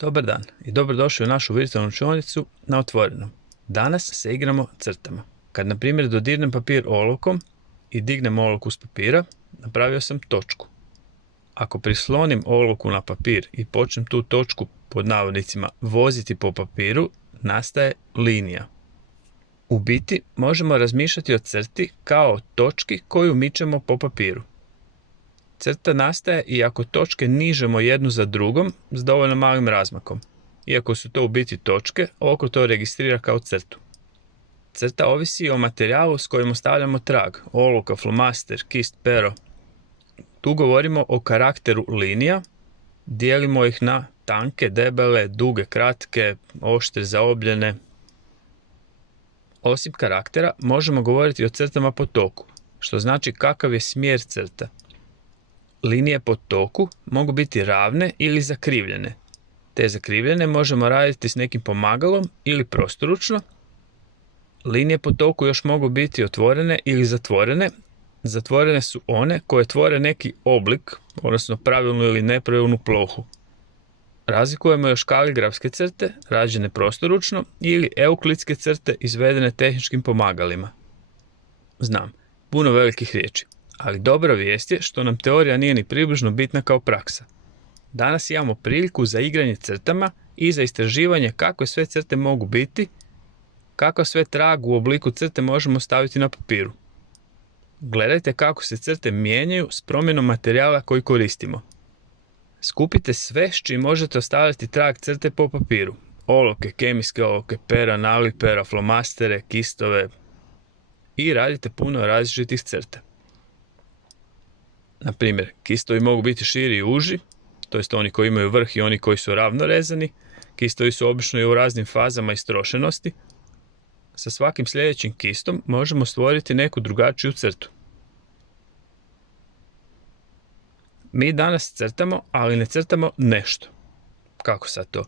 Dobar dan i dobrodošli u našu virtualnu učionicu na otvorenom. Danas se igramo crtama. Kad na primjer dodirnem papir olovkom i dignem olovku s papira, napravio sam točku. Ako prislonim olovku na papir i počnem tu točku pod navodnicima voziti po papiru, nastaje linija. U biti možemo razmišljati o crti kao o točki koju mičemo po papiru. Crta nastaje i ako točke nižemo jednu za drugom s dovoljno malim razmakom. Iako su to u biti točke, oko to registrira kao crtu. Crta ovisi o materijalu s kojim ostavljamo trag, olovka, flomaster, kist, pero. Tu govorimo o karakteru linija, dijelimo ih na tanke, debele, duge, kratke, oštre, zaobljene. Osim karaktera, možemo govoriti o crtama po toku, što znači kakav je smjer crta. Linije po toku mogu biti ravne ili zakrivljene. Te zakrivljene možemo raditi s nekim pomagalom ili prostoručno. Linije po toku još mogu biti otvorene ili zatvorene. Zatvorene su one koje tvore neki oblik, odnosno pravilnu ili nepravilnu plohu. Razlikujemo još kaligrafske crte, rađene prostoručno, ili euklidske crte izvedene tehničkim pomagalima. Znam, puno velikih riječi. Ali dobra vijest je što nam teorija nije ni približno bitna kao praksa. Danas imamo priliku za igranje crtama i za istraživanje kakve sve crte mogu biti, kakav sve trag u obliku crte možemo staviti na papiru. Gledajte kako se crte mijenjaju s promjenom materijala koji koristimo. Skupite sve s čim možete ostaviti trag crte po papiru. Olovke, kemijske olovke, pera, nalipera, flomastere, kistove i radite puno različitih crta. Na primjer, kistovi mogu biti širi i uži, to jest oni koji imaju vrh i oni koji su ravno rezani. Kistovi su obično i u raznim fazama istrošenosti. Sa svakim sljedećim kistom možemo stvoriti neku drugačiju crtu. Mi danas crtamo, ali ne crtamo nešto. Kako sad to?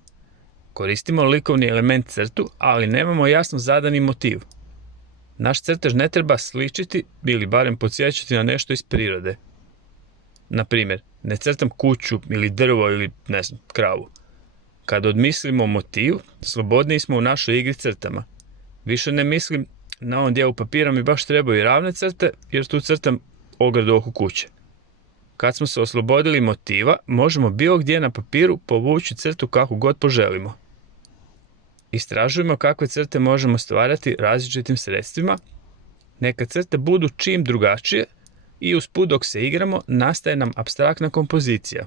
Koristimo likovni element crtu, ali nemamo jasno zadani motiv. Naš crtež ne treba sličiti ili barem podsjećati na nešto iz prirode. Na primjer, ne crtam kuću ili drvo ili kravu. Kad odmislimo motiv, slobodniji smo u našoj igri crtama. Više ne mislim na ovom dijelu papira mi baš trebaju ravne crte jer tu crtam ogradu oko kuće. Kad smo se oslobodili motiva, možemo bilo gdje na papiru povući crtu kako god poželimo. Istražujemo kakve crte možemo stvarati različitim sredstvima. Neka crte budu čim drugačije i usput dok se igramo nastaje nam apstraktna kompozicija.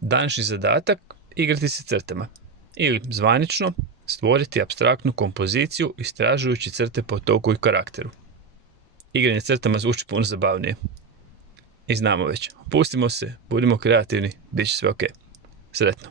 Današnji zadatak igrati se crtama ili zvanično stvoriti apstraktnu kompoziciju istražujući crte po toku i karakteru. Igranje crtama zvuči puno zabavnije. I znamo već, opustimo se, budimo kreativni, bit će sve ok. Sretno!